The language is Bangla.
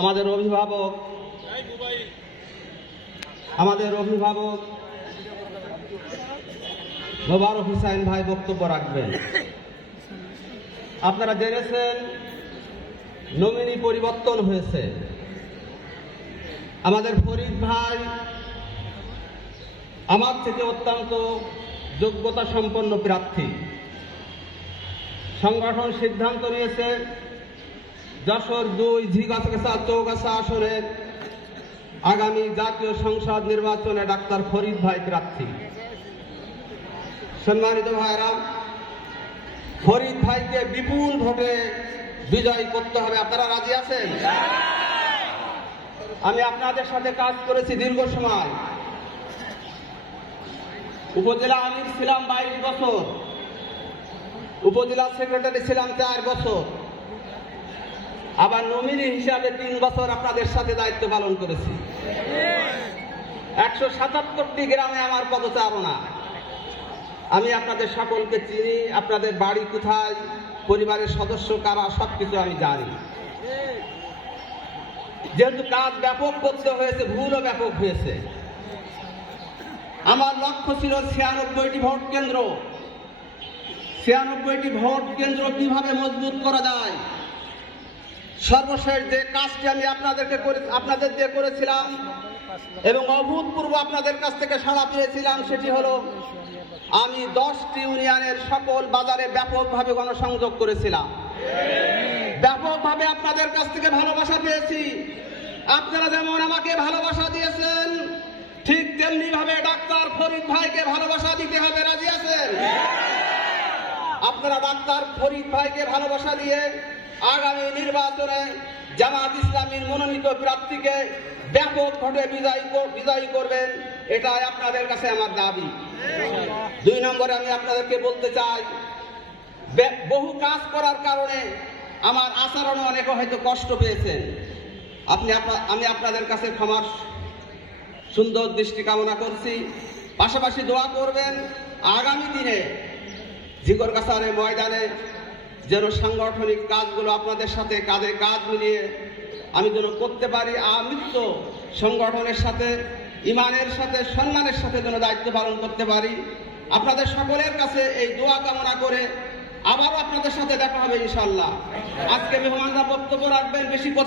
আমাদের অভিভাবক আমাদের অভিভাবক, মোবারক হুসাইন ভাই বক্তব্য রাখবেন। আপনারা জেনেছেন, নমিনি পরিবর্তন হয়েছে। আমাদের ফরিদ ভাই আমার থেকে অত্যন্ত যোগ্যতা সম্পন্ন প্রার্থী। সংগঠন সিদ্ধান্ত নিয়েছে যশোর দুই ঝিগাছা চৌগাছা আসনের আগামী জাতীয় সংসদ নির্বাচনে ডাক্তার ফরিদ ভাই প্রার্থী সম্মানিত ভাইরা, ফরিদ ভাইকে বিপুল ভোটে বিজয় করতে হবে। আপনারা রাজি আছেন? আমি আপনাদের সাথে কাজ করেছি দীর্ঘ সময়। উপজেলা আমির ছিলাম বাইশ বছর। উপজেলা সেক্রেটারি ছিলাম চার বছর। আবার নমিনি হিসাবে তিন বছর আপনাদের সাথে দায়িত্ব পালন করেছি। একশো সাতাত্তরটি গ্রামে আমার পদচারণা। আমি আপনাদের সকলকে চিনি, আপনাদের বাড়ি কোথায়, পরিবারের সদস্য কারা সব কিছু আমি জানি। যেহেতু কাজ ব্যাপক করতে হয়েছে, ভুলও ব্যাপক হয়েছে। আমার লক্ষ্য ছিল ছিয়ানব্বইটি ভোট কেন্দ্র। ছিয়ানব্বইটি ভোট কেন্দ্র কীভাবে মজবুত করা যায়? সর্বশেষ যে কাজটি আমি আপনাদেরকে করে আপনাদের দিয়ে করেছিলাম এবং অভূতপূর্ব আপনাদের কাছ থেকে সাড়া পেয়েছিলাম, সেটি হলো আমি দশটি ইউনিয়নের সকল বাজারে ব্যাপকভাবে গণসংযোগ করেছিলাম। ব্যাপকভাবে আপনাদের কাছ থেকে ভালোবাসা পেয়েছি। আপনারা যেমন আমাকে ভালোবাসা দিয়েছেন, ঠিক তেমনি ভাবে ডাক্তার ফরিদ ভাইকে ভালোবাসা দিতে হবে, রাজি আছেন? আপনারা ডাক্তার ফরিদ ভাইকে ভালোবাসা দিয়ে আগামী নির্বাচনে জামাত ইসলামীর মনোনীত প্রার্থীকে ব্যাপক ভোটে বিজয়ী বিজয়ী করবেন, এটাই আপনাদের কাছে আমার দাবি। দুই নম্বরে আমি আপনাদেরকে বলতে চাই বহু কাজ করার কারণে আমার আচরণে অনেকে হয়তো কষ্ট আপনি আপনা- আমি আপনাদের কাছে ক্ষমার সুন্দর দৃষ্টি কামনা করছি। পাশাপাশি দোয়া করবেন, আগামী দিনে জিগর কাছারে ময়দানে যেন সাংগঠনিক কাজগুলো আপনাদের সাথে কাজে কাজ মিলিয়ে আমি যেন করতে পারি আমৃত্য সংগঠনের সাথে, ইমানের সাথে, সম্মানের সাথে যেন দায়িত্ব পালন করতে পারি। আপনাদের সকলের কাছে এই দোয়া কামনা করে আবারও আপনাদের সাথে দেখা হবে ইনশাল্লাহ আজকে মেহমানরা বক্তব্য রাখবেন, বেশি কথা